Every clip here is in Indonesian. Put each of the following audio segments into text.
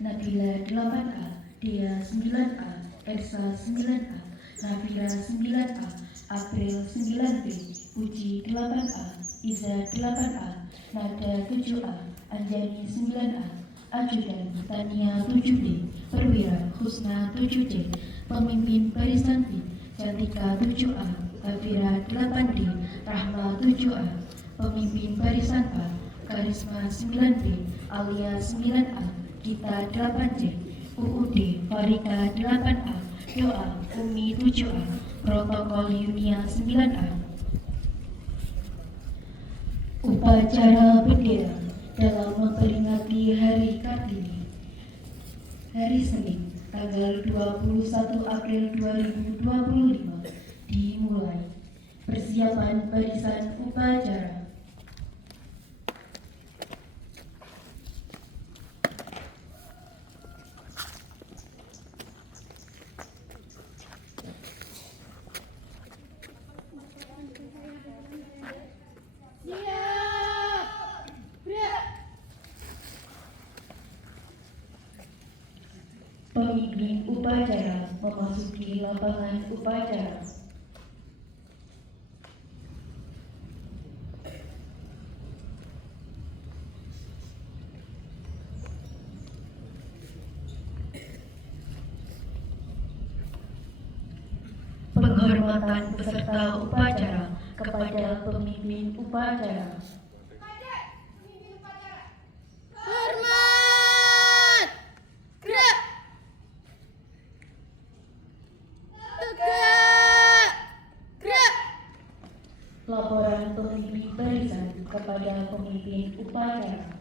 Nabila 8A, Dea 9A, Ersa 9A, Nafira 9A, April 9B, Puji 8A, Iza 8A, Nada 7A, Anjani 9A, Ajudan Tania 7D, Perwira Husna 7D, Pemimpin Barisan B, Cantika 7A, Hafira 8D, Rahma 7A, Pemimpin Barisan A, Karisma 9B, Alia 9A, Gita 8C, UUD Farika 8A, Doa Umi 7A, Protokol Yunia 9A. Upacara bendera dalam memperingati Hari Kartini. Hari Senin, tanggal 21 April 2025 dimulai. Persiapan barisan upacara. Pemimpin upacara memasuki lapangan upacara. Penghormatan peserta upacara kepada pemimpin upacara. Hormat! Gerak! Tegak! Gerak! Laporan pemimpin barisan kepada pemimpin upacara.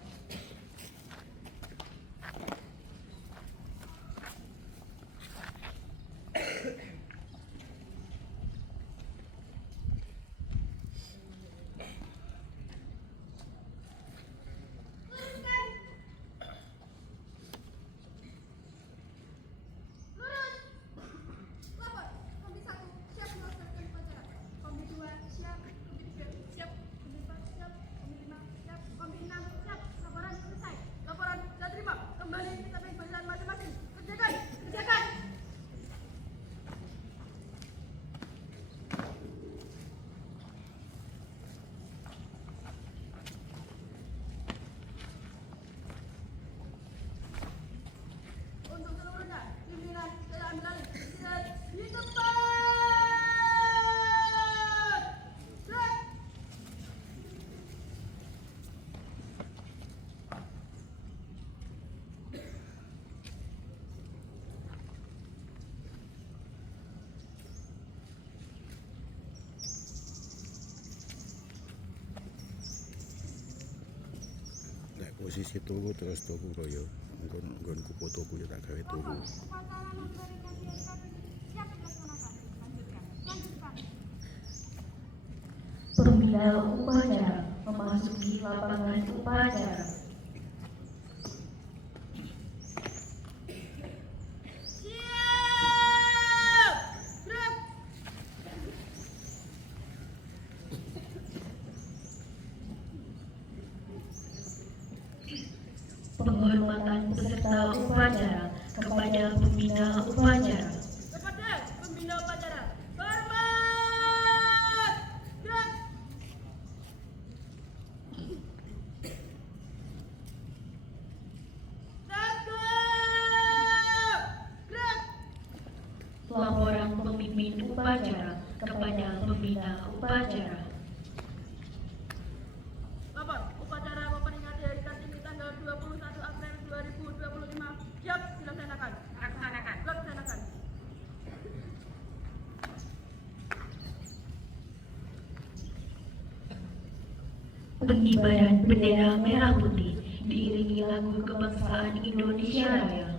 Posisi turu terus turu kaya nggonku fotoku ya tak gawe turu. Pembina upacara memasuki lapangan upacara. Penghormatan peserta upacara kepada pembina upacara. Kepada pembina upacara. Hormat! Gerak! Tegak! Gerak! Laporan pemimpin upacara kepada pembina upacara. Lapor, upacara memperingati Hari Kartini tanggal 21 April 2025. Siap, dilaksanakan. Laksanakan. Pengibaran bendera merah putih diiringi lagu kebangsaan Indonesia Raya.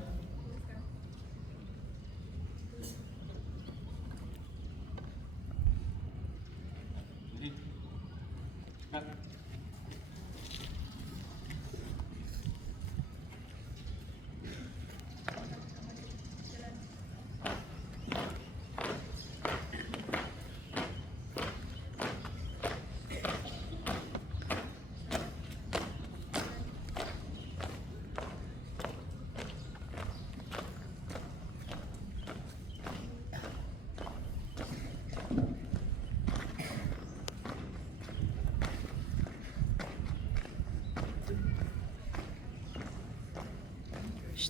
Shh.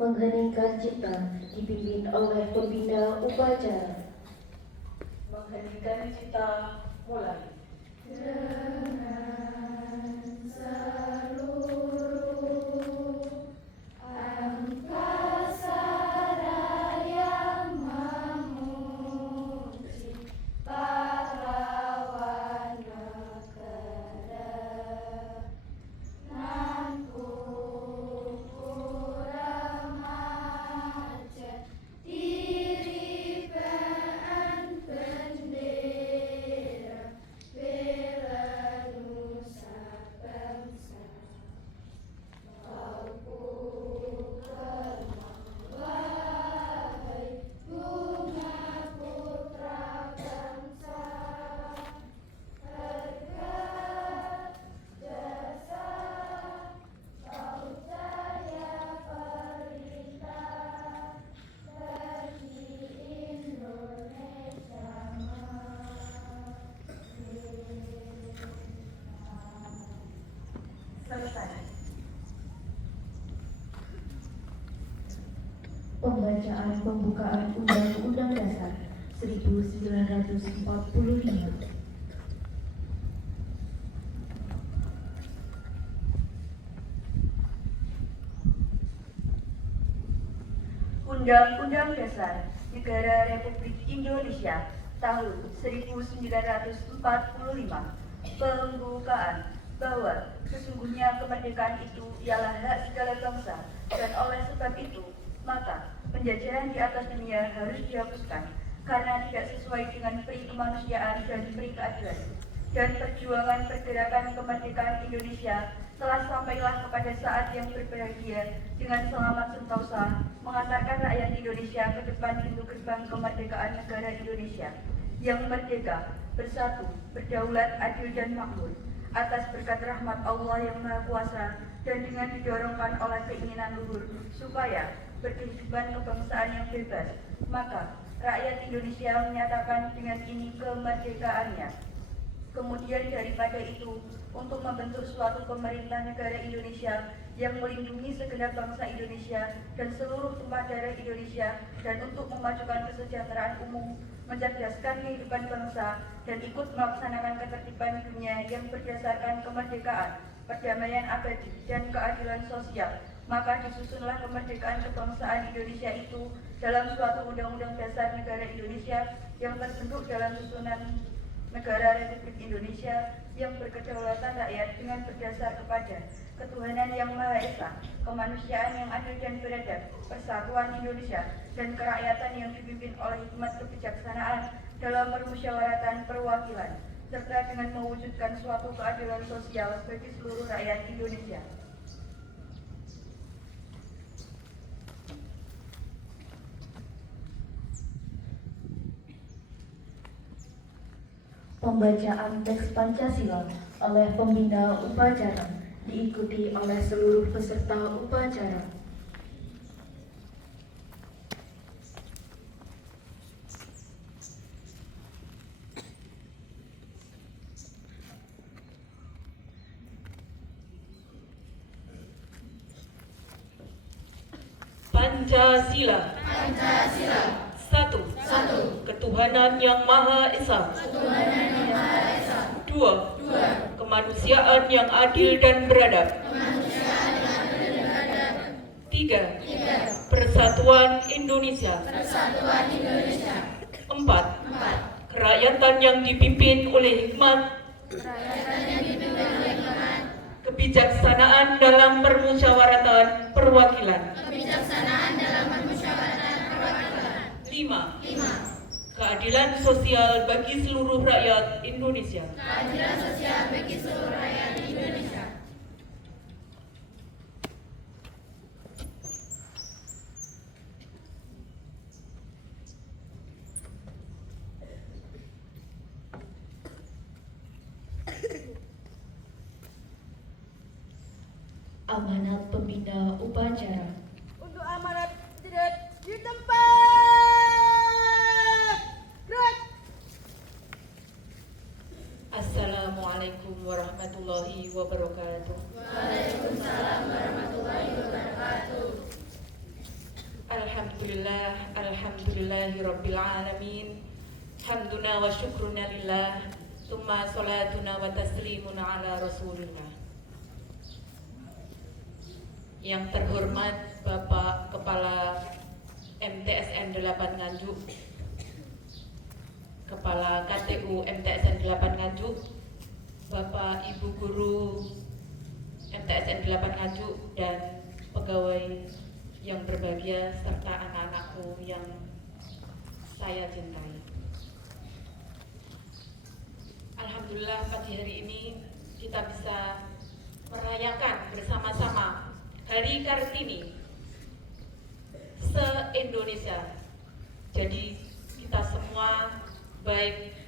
Mengheningkan cipta dipimpin oleh pembina upacara. Mengheningkan cipta mulai. Pembacaan pembukaan Undang-Undang Dasar 1945. Undang-Undang Dasar Negara Republik Indonesia tahun 1945. Pembukaan bahwa sesungguhnya kemerdekaan itu ialah hak segala bangsa, dan oleh sebab itu maka penjajahan di atas dunia harus dihapuskan karena tidak sesuai dengan peri kemanusiaan dan peri keadilan. Dan perjuangan pergerakan kemerdekaan Indonesia telah sampailah kepada saat yang berbahagia dengan selamat sentosa mengantarkan rakyat Indonesia ke depan pintu gerbang kemerdekaan negara Indonesia yang merdeka, bersatu, berdaulat, adil dan makmur atas berkat rahmat Allah yang Maha Kuasa, dan dengan didorongkan oleh keinginan luhur supaya berkehidupan kebangsaan yang bebas, maka rakyat Indonesia menyatakan dengan ini kemerdekaannya. Kemudian daripada itu, untuk membentuk suatu pemerintah negara Indonesia yang melindungi segenap bangsa Indonesia dan seluruh tumpah darah Indonesia, dan untuk memajukan kesejahteraan umum, mencerdaskan kehidupan bangsa, dan ikut melaksanakan ketertiban dunia yang berdasarkan kemerdekaan, perdamaian abadi, dan keadilan sosial, maka disusunlah kemerdekaan kebangsaan Indonesia itu dalam suatu undang-undang dasar negara Indonesia yang terbentuk dalam susunan negara Republik Indonesia yang berkedaulatan rakyat dengan berdasar kepada ketuhanan yang Maha Esa, kemanusiaan yang adil dan beradab, persatuan Indonesia, dan kerakyatan yang dipimpin oleh hikmat kebijaksanaan dalam permusyawaratan perwakilan, serta dengan mewujudkan suatu keadilan sosial bagi seluruh rakyat Indonesia. Pembacaan teks Pancasila oleh pembina upacara diikuti oleh seluruh peserta upacara. Pancasila. Satu. Ketuhanan yang Maha Esa. Dua. Kemanusiaan yang adil dan beradab. Tiga. Persatuan Indonesia. Empat. Kerakyatan yang dipimpin oleh hikmat, kebijaksanaan dalam permusyawaratan perwakilan. 5. Keadilan sosial bagi seluruh rakyat Indonesia. amanat pembina upacara. Untuk amanat tidak di tempat. Gerak. Assalamualaikum warahmatullahi wabarakatuh. Alhamdulillah, alhamdulillahirabbil alamin. Hamduna wa syukruna lillah. Tsumma salatuna wa taslimuna ala rasulillah. Yang terhormat Bapak Kepala MTSN 8 Nganjuk, Kepala KTU MTSN 8 Nganjuk, Bapak Ibu Guru MTSN 8 Nganjuk, dan pegawai yang berbahagia serta anak-anakku yang saya cintai. Alhamdulillah pagi hari ini kita bisa merayakan bersama-sama Hari Kartini se-Indonesia. Jadi kita semua baik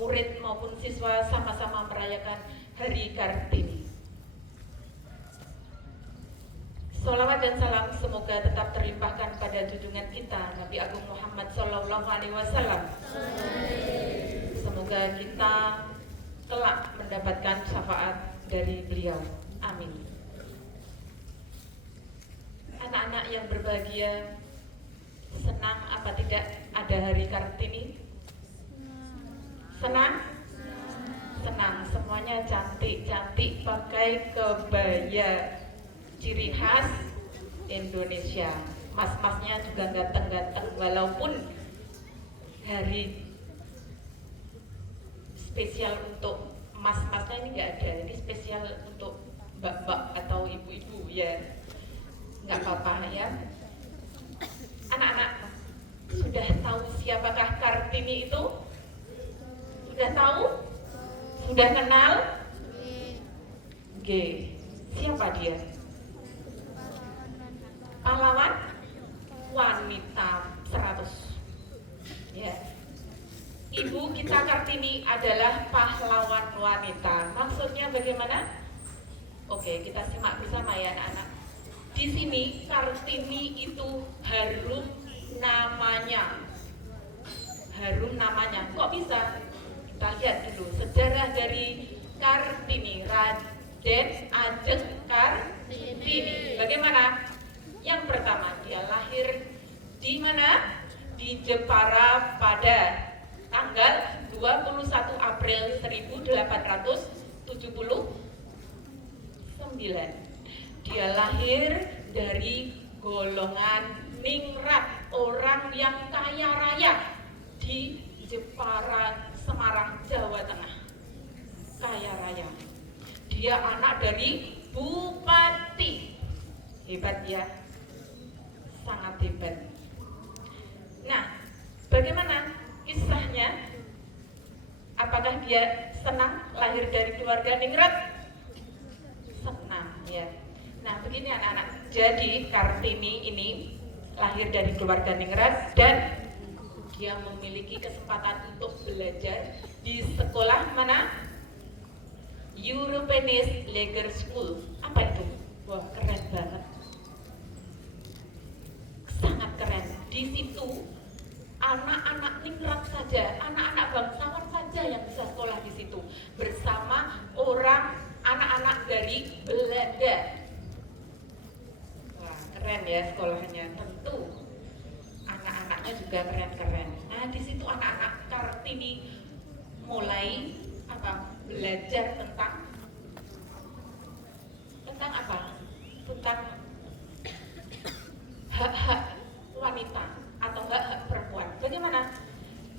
murid maupun siswa sama-sama merayakan Hari Kartini. Sholawat dan salam semoga tetap terlimpahkan pada junjungan kita Nabi Agung Muhammad SAW. Semoga kita kelak mendapatkan syafaat dari beliau. Amin. Anak-anak yang berbahagia, senang apa tidak ada Hari Kartini? Senang? Senang. Semuanya cantik-cantik pakai kebaya ciri khas Indonesia. Mas-masnya juga ganteng-ganteng, walaupun hari spesial untuk mas-masnya ini nggak ada. Ini spesial untuk mbak-mbak atau ibu-ibu ya. Nggak apa-apa ya. Anak-anak sudah tahu siapakah Kartini itu? Sudah tahu? Sudah kenal? G. Siapa dia? Pahlawan wanita 100. Ya. Ibu kita Kartini adalah pahlawan wanita. Maksudnya bagaimana? Oke, kita simak bersama ya anak-anak. Di sini Kartini itu harum namanya. Harum namanya. Kok bisa? Kita lihat dulu sejarah dari Kartini, Raden Ajeng Kartini. Bagaimana? Yang pertama, dia lahir di mana? Di Jepara pada tanggal 21 April 1879. Dia lahir dari golongan ningrat, orang yang kaya raya di Jepara, Semarang, Jawa Tengah. Kaya raya. Dia anak dari bupati. Hebat ya. Sangat hebat. Nah, bagaimana kisahnya? Apakah dia senang lahir dari keluarga ningrat? Senang ya. Nah, begini anak-anak. Jadi Kartini ini lahir dari keluarga ningrat dan dia memiliki kesempatan untuk belajar di sekolah mana? Europeanist Lager School. Apa itu? Wah, keren banget. Sangat keren. Di situ anak-anak ningrat saja, anak-anak bangsawan saja yang bisa sekolah di situ bersama anak-anak dari Belanda. Wah, keren ya sekolahnya. Tentu anak-anaknya juga keren-keren. Nah, di situ anak-anak Kartini mulai belajar tentang apa? Tentang hak-hak wanita atau hak-hak perempuan. Bagaimana?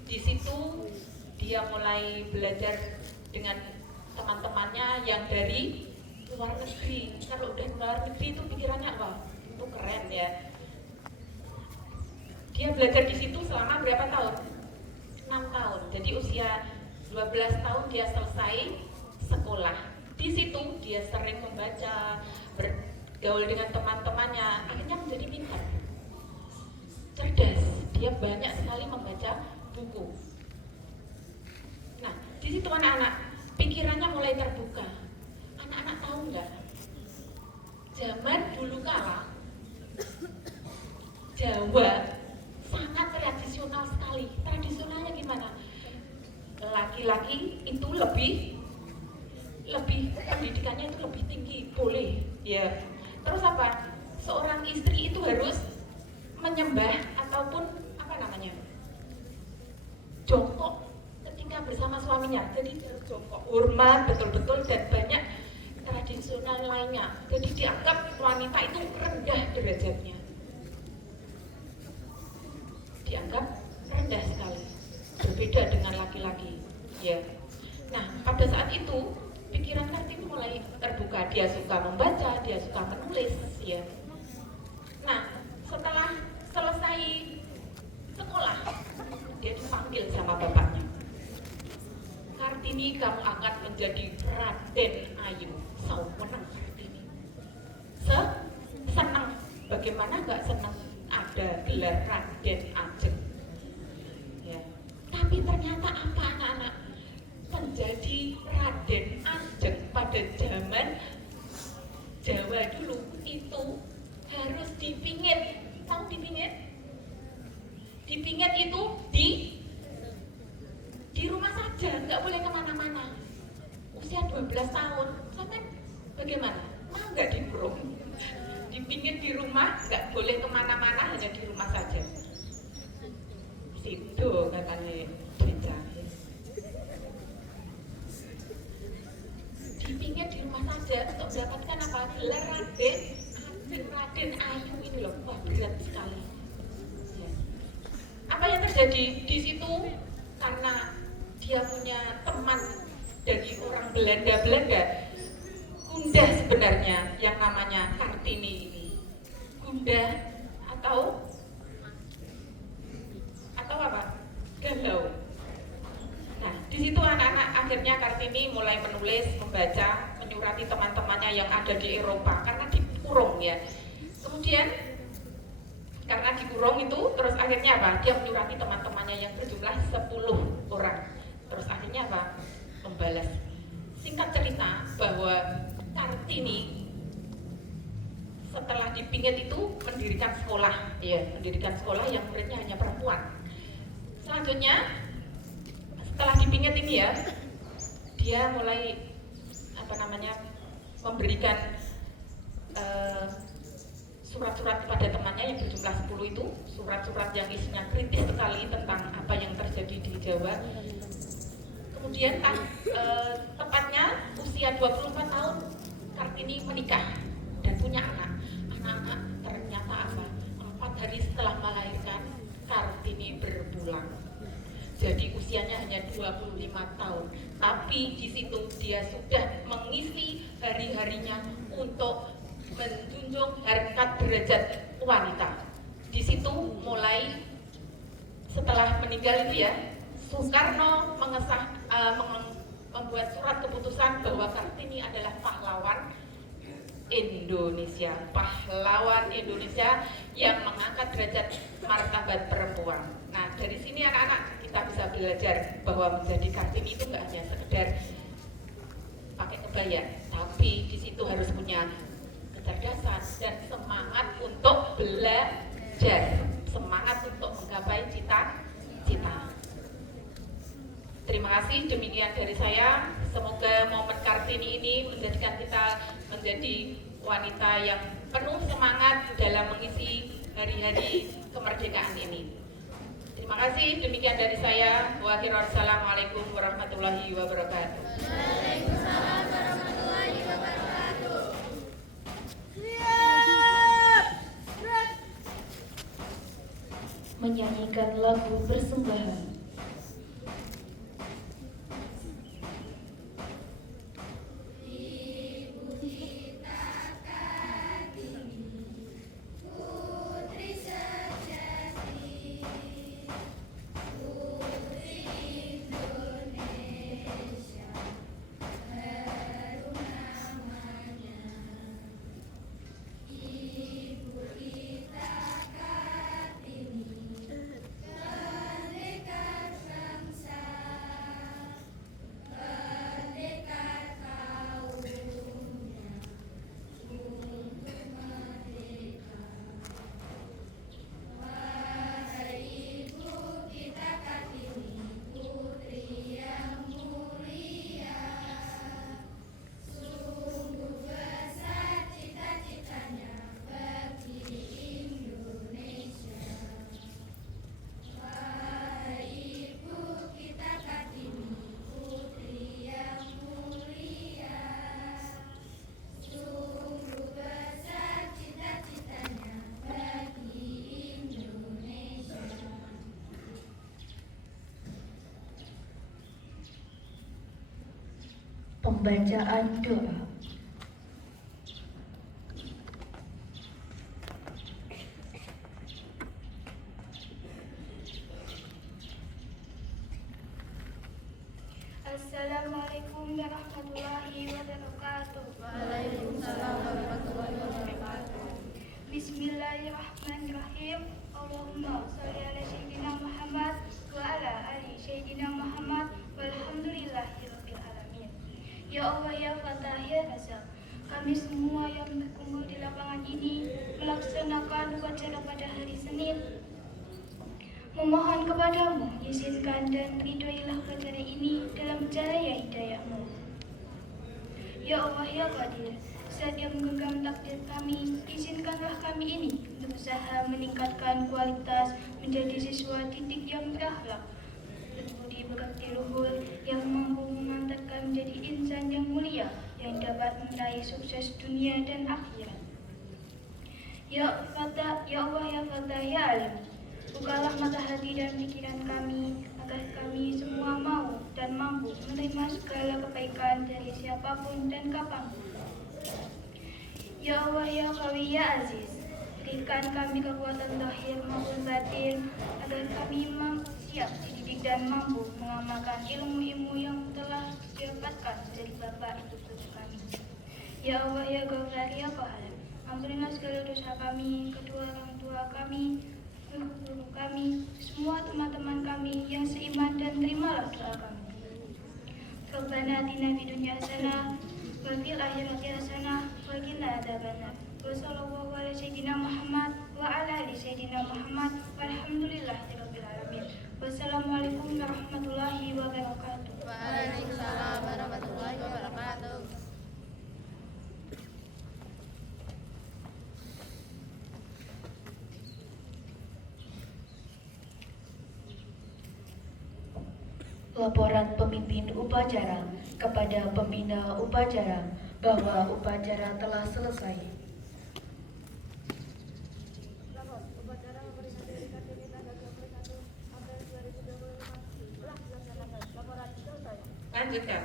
Di situ dia mulai belajar dengan teman-temannya yang dari luar negeri. Kalau udah luar negeri itu pikirannya wah, itu keren ya. Dia belajar di situ selama berapa tahun? 6 tahun. Jadi usia 12 tahun dia selesai sekolah. Di situ dia sering membaca, bergaul dengan teman-temannya, akhirnya menjadi pintar, cerdas. Dia banyak sekali membaca buku. Nah, di situ anak-anak pikirannya mulai terbuka. Anak-anak tahu nggak? Jawa sangat tradisional sekali. Tradisionalnya gimana? Laki-laki itu lebih pendidikannya itu lebih tinggi, boleh ya. Terus apa? Seorang istri itu harus menyembah ataupun apa namanya? Jongkok ketika bersama suaminya. Jadi harus jongkok, hormat betul-betul, dan banyak tradisional lainnya. Jadi dianggap wanita itu rendah derajatnya. Dianggap rendah sekali, berbeda dengan laki-laki ya. Nah, pada saat itu pikiran Kartini mulai terbuka. Dia suka membaca, dia suka menulis ya. Nah, setelah selesai sekolah, dia dipanggil sama bapaknya. Kartini, kamu akan menjadi Raden Ayu. Saumenang Kartini. Senang. Bagaimana nggak senang ada gelar Raden Ajeng? Ya. Tapi ternyata apa anak-anak? Menjadi Raden Ajeng pada zaman Jawa dulu itu harus dipingit. Tahu dipingit? Dipingit itu di rumah saja, nggak boleh kemana-mana. Usia 12 tahun, sampai bagaimana? Mau nggak dikurung? Dipingit di rumah, nggak boleh kemana-mana, hanya di rumah saja. Situ katanya Beca. Dipingit di rumah saja untuk mendapatkan apa? Gelar Raden Ayu ini loh, wah berat sekali. Ya. Apa yang terjadi di situ? Karena dia punya teman dari orang Belanda, Gunda sebenarnya yang namanya Kartini ini. Gunda atau apa? Galau. Nah, di situ anak-anak akhirnya Kartini mulai menulis, membaca, menyurati teman-temannya yang ada di Eropa karena dikurung ya. Kemudian karena dikurung itu, terus akhirnya apa? Dia menyurati teman-temannya yang berjumlah 10 orang. Terus akhirnya apa? Membalas. Singkat cerita bahwa Kartini setelah dipingit itu mendirikan sekolah, ya, mendirikan sekolah yang muridnya hanya perempuan. Selanjutnya setelah dipingit ini ya, dia mulai memberikan surat-surat kepada temannya yang berjumlah 10 itu, surat-surat yang isinya kritis sekali tentang apa yang terjadi di Jawa. Kemudian tepatnya usia 24 tahun Kartini menikah dan punya anak. Anak-anak ternyata apa? 4 hari setelah melahirkan Kartini berpulang. Jadi usianya hanya 25 tahun. Tapi di situ dia sudah mengisi hari-harinya untuk menjunjung harkat derajat wanita. Di situ mulai setelah meninggal itu ya, Soekarno membuat surat keputusan bahwa Kartini adalah pahlawan Indonesia, yang mengangkat derajat martabat perempuan. Nah, dari sini anak-anak kita bisa belajar bahwa menjadi Kartini itu nggak hanya sekedar pakai kebaya, tapi di situ harus punya kecerdasan dan semangat untuk belajar, semangat untuk menggapai cita-cita. Terima kasih, demikian dari saya. Semoga momen Kartini ini menjadikan kita menjadi wanita yang penuh semangat dalam mengisi hari-hari kemerdekaan ini. Terima kasih, demikian dari saya. Wassalamualaikum warahmatullahi wabarakatuh. Waalaikumsalam warahmatullahi wabarakatuh. Siap. Gerak. Menyanyikan lagu persembahan. Merdeka! Pembacaan doa. Assalamualaikum warahmatullahi wabarakatuh. Waalaikumsalam warahmatullahi wabarakatuh. Bismillahirrahmanirrahim. Allahumma sholli ala sayyidina Muhammad wa ala ali sayyidina Muhammad walhamdulillahirabbil alamin. Ya Allah ya Fatah ya Razak, kami semua yang berkumpul di lapangan ini melaksanakan upacara pada hari Senin. Memohon kepadamu, izinkan dan ridhoilah upacara ini dalam cahaya hidayahmu. Ya Allah ya Qadir, saat yang menggenggam takdir kami, izinkanlah kami ini berusaha meningkatkan kualitas menjadi siswa didik yang berakhlak, berbudi berbakti luhur, yang mampu mengantarkan menjadi insan yang mulia, yang dapat meraih sukses dunia dan akhirat. Ya Fatah, ya Allah ya Fatah ya Alim, bukalah mata hati dan pikiran kami, agar kami semua mau dan mampu menerima segala kebaikan dari siapapun dan kapanpun. Ya Allah ya Qawi ya Aziz, berikan kami kekuatan zahir maupun batin, agar kami mampu siap dididik dan mampu mengamalkan ilmu-ilmu yang telah didapatkan dari Bapak Ibu guru kami. Ya Allah ya Ghafar ya Qahar, ampunilah segala dosa kami, kedua orang tua kami, guru kami, semua teman-teman kami yang seiman, dan terimalah doa kami. Rabbana atina fid dunya hasanah wa fil akhirati hasanah wa qina adzabannar. Wa sallallahu ala sayyidina Muhammad wa ala ali sayyidina Muhammad walhamdulillahirabbil alamin. Wassalamualaikum warahmatullahi wabarakatuh. Waalaikumsalam warahmatullahi wabarakatuh. Laporan pemimpin upacara kepada pembina upacara bahwa upacara telah selesai. Lanjutkan.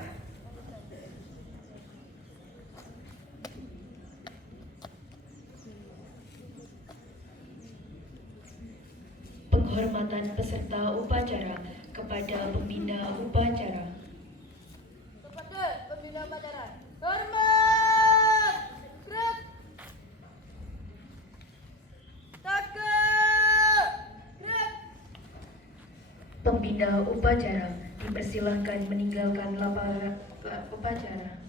Penghormatan peserta upacara kepada pembina upacara. Kepada pembina upacara, hormat, gerak, tegak, gerak. Pembina upacara dipersilahkan meninggalkan lapangan upacara.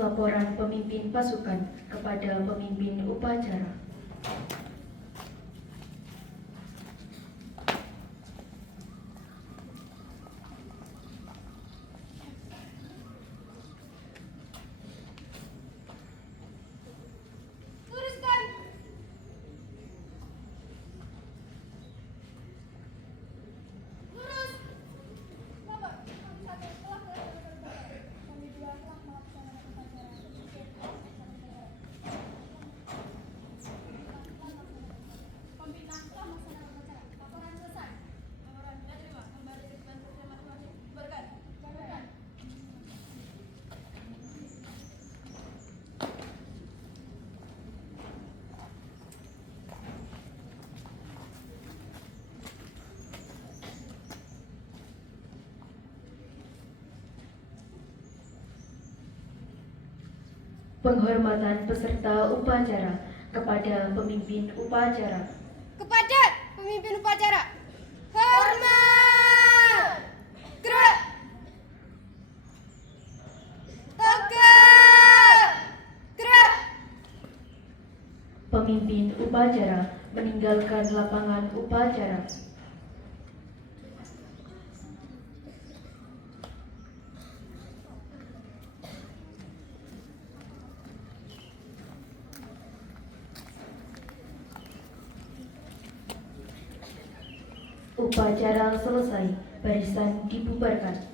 Laporan pemimpin pasukan kepada pemimpin upacara. Luruskan. Lurus. Bapak, kami satu telah melaksanakan kami dua telah melaksanakan upacara. Pembina telah melaksanakan upacara. Laporan selesai. Laporan sudah terima. Kembali ke kantor masing-masing. Bubarkan. Bubarkan. Penghormatan peserta upacara kepada pemimpin upacara. Kepada pemimpin upacara, hormat, gerak, tegak, gerak. Pemimpin upacara meninggalkan lapangan upacara. upacara selesai, barisan dibubarkan.